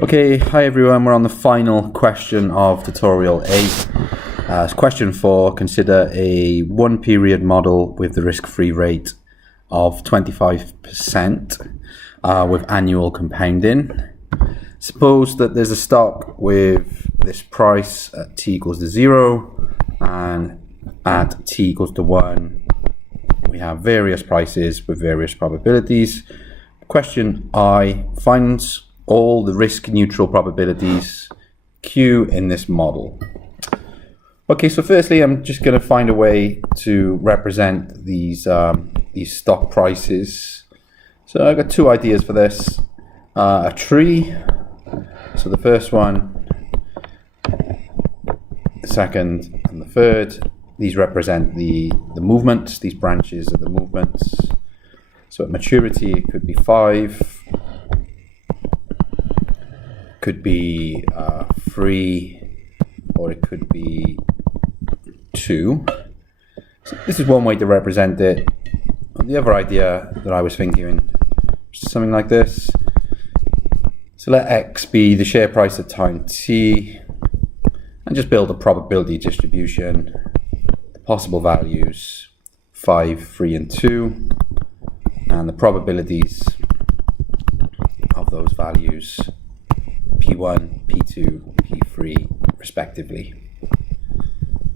Okay, hi everyone, we're on the final question of tutorial 8. Question 4, consider a one period model with the risk-free rate of 25% with annual compounding. Suppose that there's a stock with this price at t equals to 0 and at t equals to 1 we have various prices with various probabilities. Question I finds all the risk neutral probabilities Q in this model. Okay, so firstly I'm just going to find a way to represent these stock prices. So I've got two ideas for this. A tree, so the first one, the second and the third, these represent the movements, these branches are the movements. So at maturity it could be 5, could be 3, or it could be 2. So this is one way to represent it. The other idea that I was thinking was something like this. So let x be the share price at time t, and just build a probability distribution. The possible values 5, 3, and 2, and the probabilities of those values P1, P2, P3 respectively.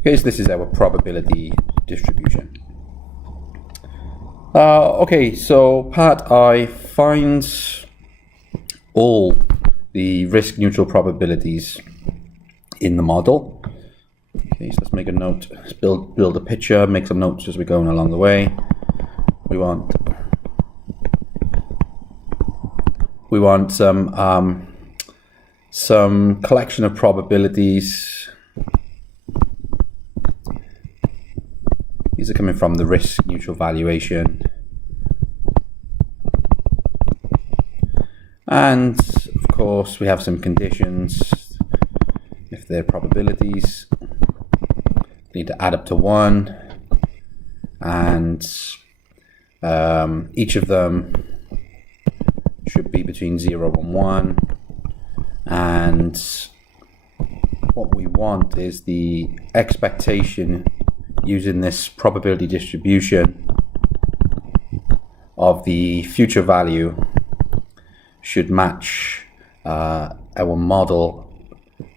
Okay, so this is our probability distribution. Okay, so part I finds all the risk neutral probabilities in the model. Okay, so let's make a note, let's build a picture, make some notes as we're going along the way. We want some collection of probabilities. These are coming from the risk neutral valuation. And of course we have some conditions. If they're probabilities, they need to add up to 1, and each of them should be between 0 and 1. And what we want is the expectation using this probability distribution of the future value should match our model.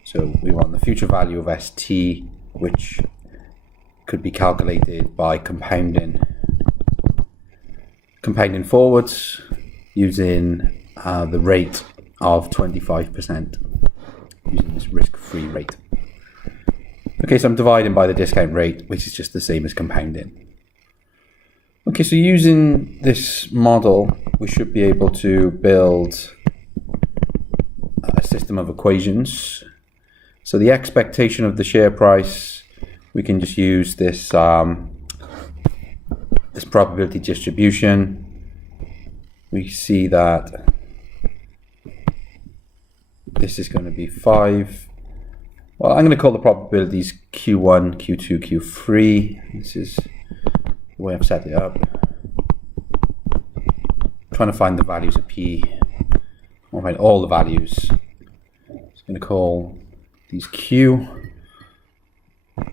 So we want the future value of ST, which could be calculated by compounding forwards using the rate of 25% using this risk-free rate. Okay, so I'm dividing by the discount rate, which is just the same as compounding. Okay, so using this model, we should be able to build a system of equations. So the expectation of the share price, we can just use this this probability distribution. We see that this is going to be 5. Well, I'm going to call the probabilities Q1, Q2, Q3. This is the way I've set it up. I'm trying to find the values of P. I'll find all the values. I'm going to call these Q,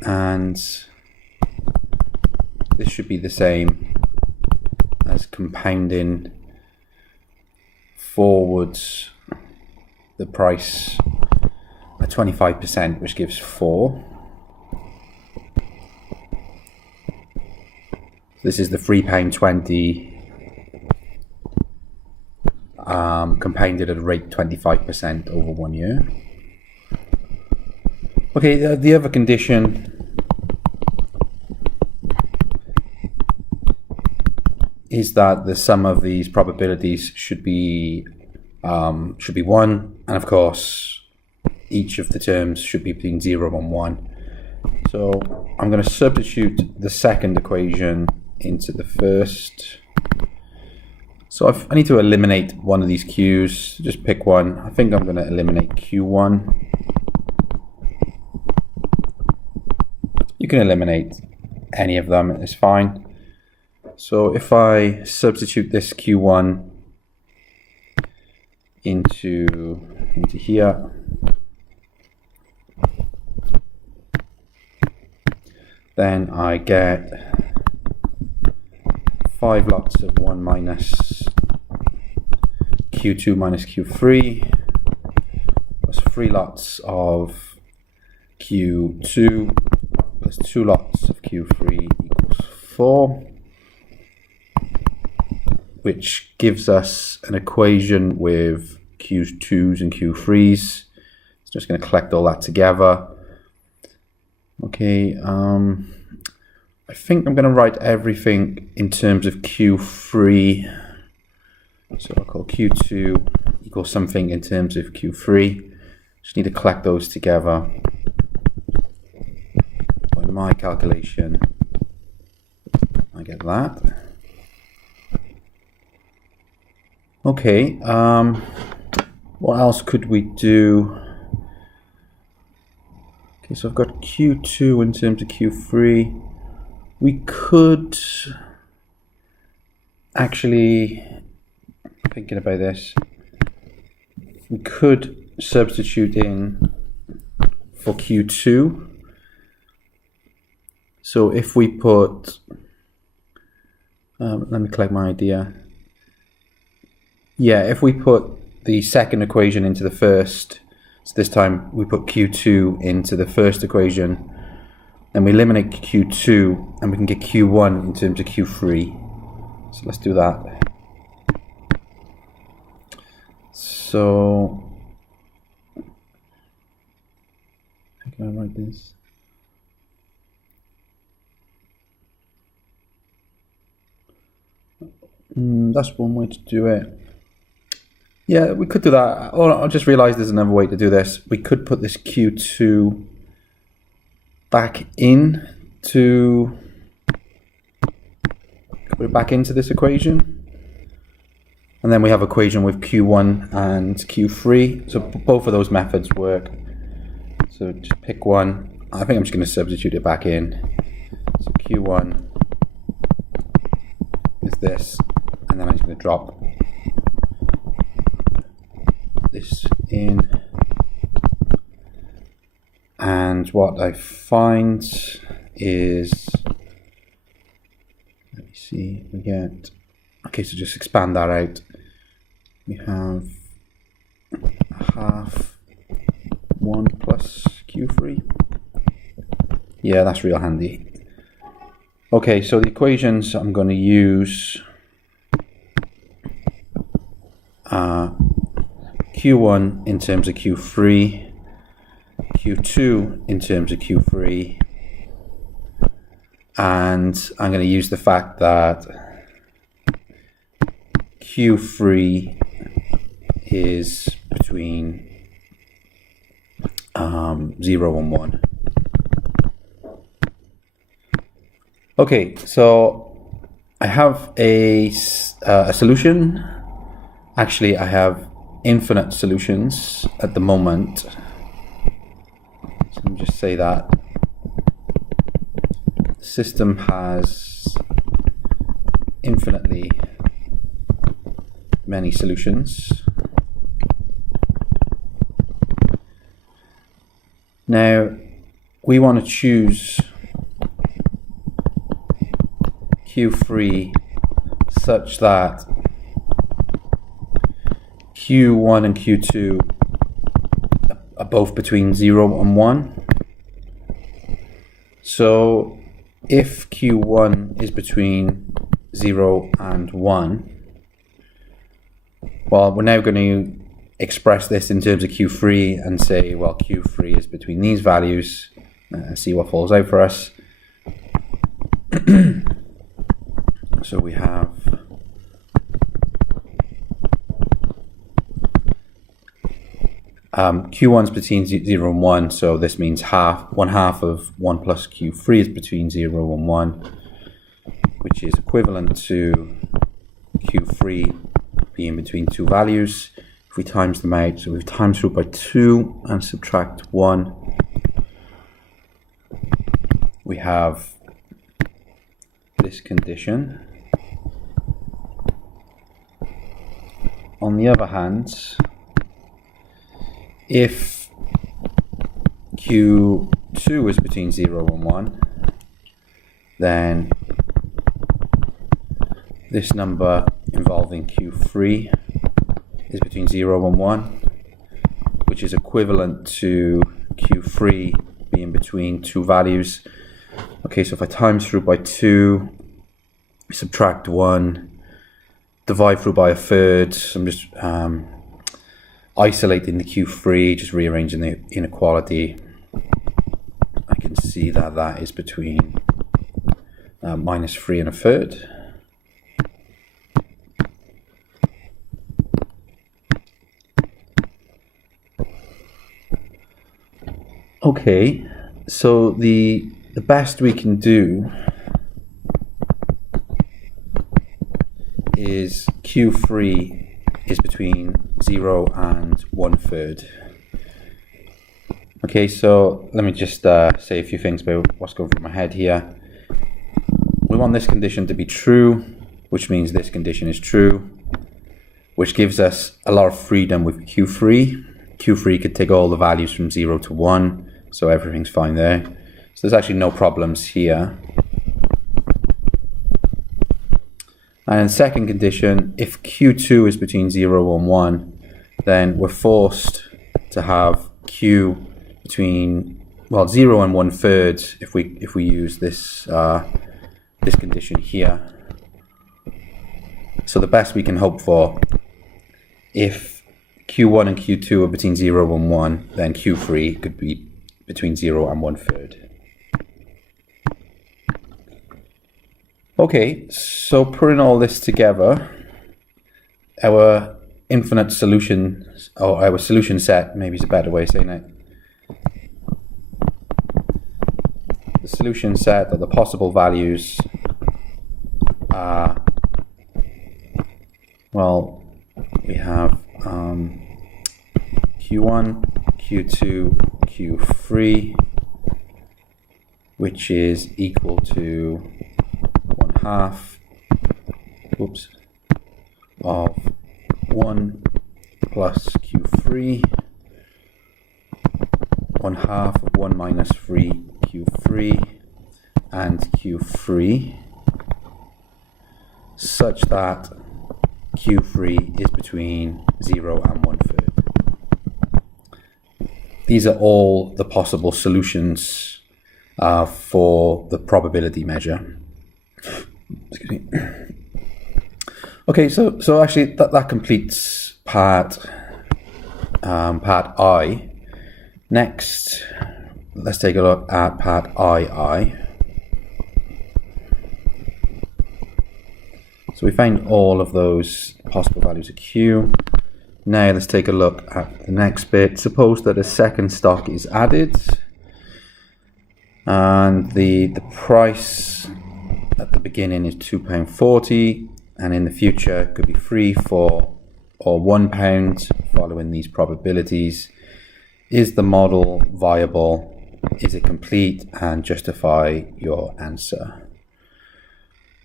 and this should be the same as compounding forwards the price at 25%, which gives 4. This is the £3.20 compounded at a rate 25% over 1 year. Okay, the other condition is that the sum of these probabilities should be 1, and of course each of the terms should be between 0 and 1. So I'm going to substitute the second equation into the first. So I need to eliminate one of these Q's. Just pick one. I think I'm going to eliminate Q1. You can eliminate any of them, it's fine. So if I substitute this Q1 into into here. Then I get 5 lots of 1 minus Q2 minus Q3 plus 3 lots of Q2 plus 2 lots of Q3 equals 4, which gives us an equation with Q2s and Q3s. It's just going to collect all that together. Okay, I think I'm going to write everything in terms of Q3. So I'll call Q2 equals something in terms of Q3. Just need to collect those together. By my calculation, I get that. Okay, what else could we do? Okay, so I've got Q2 in terms of Q3. We could actually, thinking about this, we could substitute in for Q2. So if we put, let me collect my idea. Yeah, if we put the second equation into the first, so this time we put Q2 into the first equation, then we eliminate Q2 and we can get Q1 in terms of Q3. So let's do that. So, how can I write this? That's one way to do it. Yeah, we could do that. Oh, I just realized there's another way to do this. We could put this Q2 back into, put it back into this equation. And then we have equation with Q1 and Q3. So both of those methods work. So just pick one. I think I'm just going to substitute it back in. So Q1 is this. And then I'm just going to drop this in. And what I find is, let me see, we get, okay, so just expand that out. We have half 1 plus Q3. Yeah, that's real handy. Okay, so the equations I'm going to use are Q1 in terms of Q3, Q2 in terms of Q3, and I'm going to use the fact that Q3 is between 0 and 1. Okay, so I have a solution. Actually, I have infinite solutions at the moment. So let me just say that the system has infinitely many solutions. Now we want to choose Q3 such that Q1 and Q2 are both between 0 and 1. So if Q1 is between 0 and 1, well, we're now going to express this in terms of Q3 and say, well, Q3 is between these values, and see what falls out for us. So we have Q1 is between 0 and 1, so this means one half of 1 plus Q3 is between 0 and 1, which is equivalent to Q3 being between two values. If we times them out, so we times through by 2 and subtract 1, we have this condition. On the other hand, if Q2 is between 0 and 1, then this number involving Q3 is between 0 and 1, which is equivalent to Q3 being between two values. Okay, so if I times through by 2, subtract 1, divide through by a third, so I'm just isolating the Q3, just rearranging the inequality, I can see that that is between minus 3 and a third. Okay, so the best we can do is Q3 is between 0 and 1/3. Okay, so let me just say a few things about what's going through my head here. We want this condition to be true, which means this condition is true, which gives us a lot of freedom with Q3. Q3 could take all the values from 0 to 1, so everything's fine there. So there's actually no problems here. And second condition, if Q2 is between 0 and 1, then we're forced to have Q between, well, 0 and 1/3 if we use this this condition here. So the best we can hope for, if Q1 and Q2 are between 0 and 1, then Q3 could be between 0 and 1/3. Okay, so putting all this together, our infinite solution, or our solution set, maybe is a better way of saying it. The solution set, or the possible values, are, well, we have Q1, Q2, Q3, which is equal to 1/2, of 1 plus Q3, 1/2 of 1 minus 3 Q3, and Q3, such that Q3 is between 0 and 1/3. These are all the possible solutions for the probability measure. Excuse me. Okay, so actually that completes part I. Next, let's take a look at part II. So we find all of those possible values of Q. Now let's take a look at the next bit. Suppose that a second stock is added, and the price at the beginning is £2.40, and in the future it could be 3, 4, or £1 following these probabilities. Is the model viable? Is it complete? And justify your answer.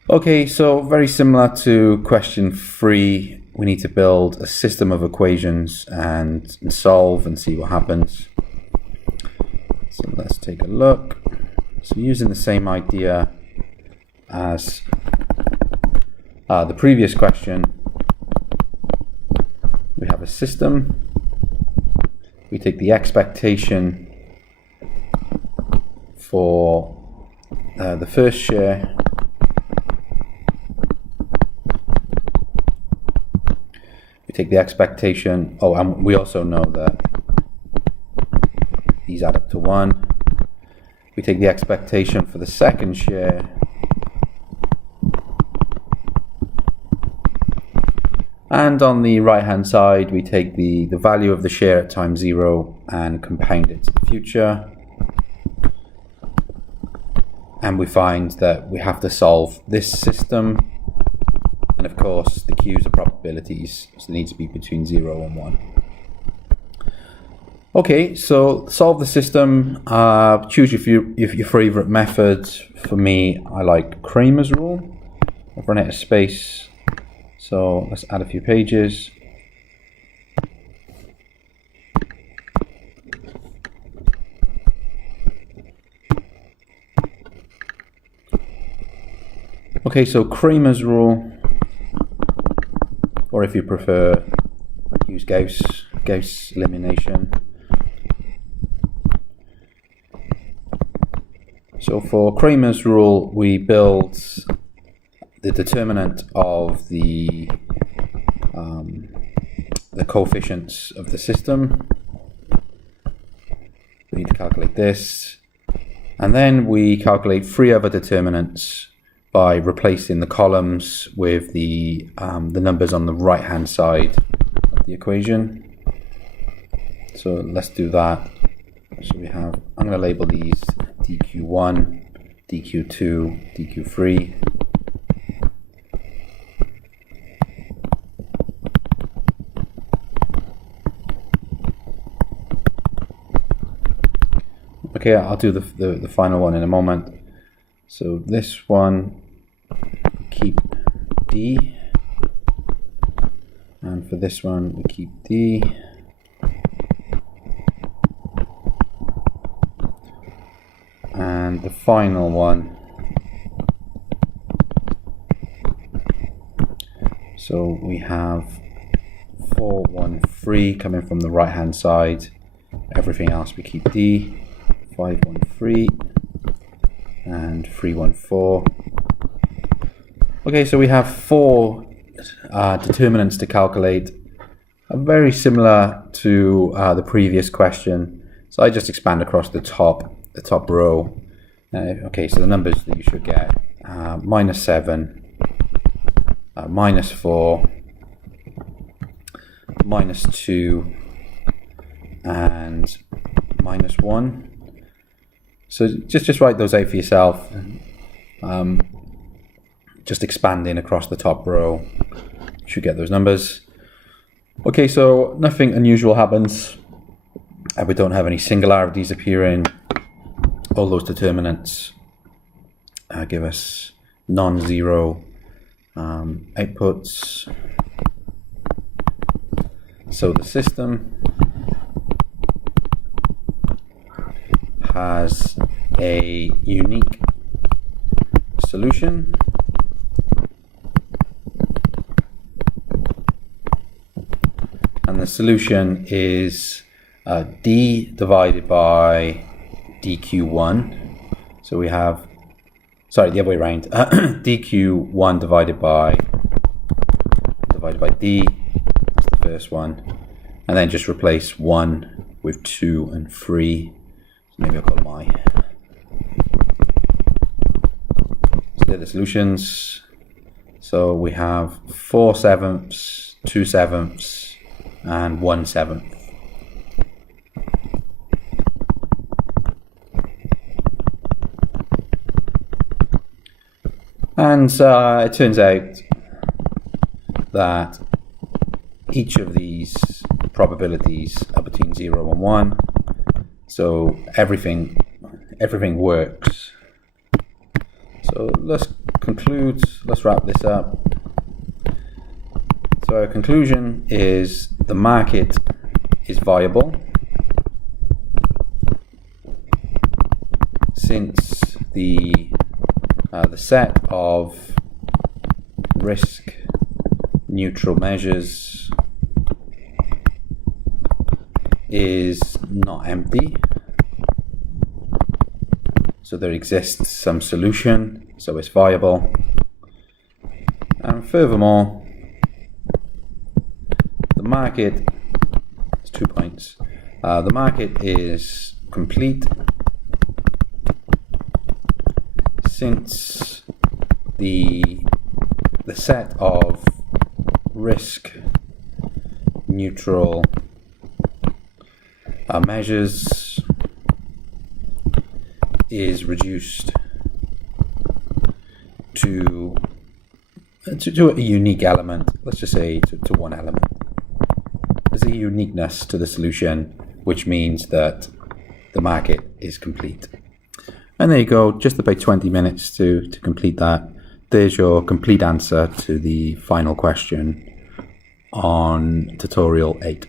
Okay, so very similar to question 3, we need to build a system of equations and solve and see what happens. So let's take a look. So using the same idea as the previous question, we have a system. We take the expectation for the first share, we take the expectation, and we also know that these add up to 1. We take the expectation for the second share, and on the right hand side we take the value of the share at time 0 and compound it to the future, and we find that we have to solve this system, and of course the Q's are probabilities, so they need to be between 0 and 1. Okay, so solve the system. Choose your favorite method. For me, I like Cramer's rule. I've run out of space, so let's add a few pages. Okay, so Cramer's rule, or if you prefer, use Gauss elimination. So for Cramer's rule, we build the determinant of the coefficients of the system. We need to calculate this, and then we calculate three other determinants by replacing the columns with the numbers on the right hand side of the equation. So let's do that. So we have, I'm going to label these dq1, dq2, dq3. Okay, I'll do the final one in a moment. So this one, keep D, and for this one we keep D. And the final one, so we have 4, 1, 3 coming from the right hand side. Everything else we keep D. 5, 1, 3 and 3, 1, 4. Okay, so we have 4 determinants to calculate, very similar to the previous question. So I just expand across the top row. Okay, so the numbers that you should get: -7, -4, -2, and -1. So just write those out for yourself. Just expanding across the top row, you should get those numbers. Okay, so nothing unusual happens. We don't have any singularities appearing. All those determinants give us non-zero outputs. So the system has a unique solution, and the solution is d divided by dq1. So we have, sorry, the other way around, dq1 divided by d, that's the first one, and then just replace 1 with 2 and 3. Maybe I'll call them I. So they're the solutions. So we have 4/7, 2/7, and 1/7. And it turns out that each of these probabilities are between 0 and 1. So everything works. So let's conclude, let's wrap this up. So our conclusion is the market is viable since the set of risk neutral measures is not empty. So there exists some solution, so it's viable. And furthermore, the market, there's 2 points. The market is complete since the set of risk neutral measures is reduced to a unique element. Let's just say to one element. There's a uniqueness to the solution, which means that the market is complete. And there you go, just about 20 minutes to complete that. There's your complete answer to the final question on tutorial 8.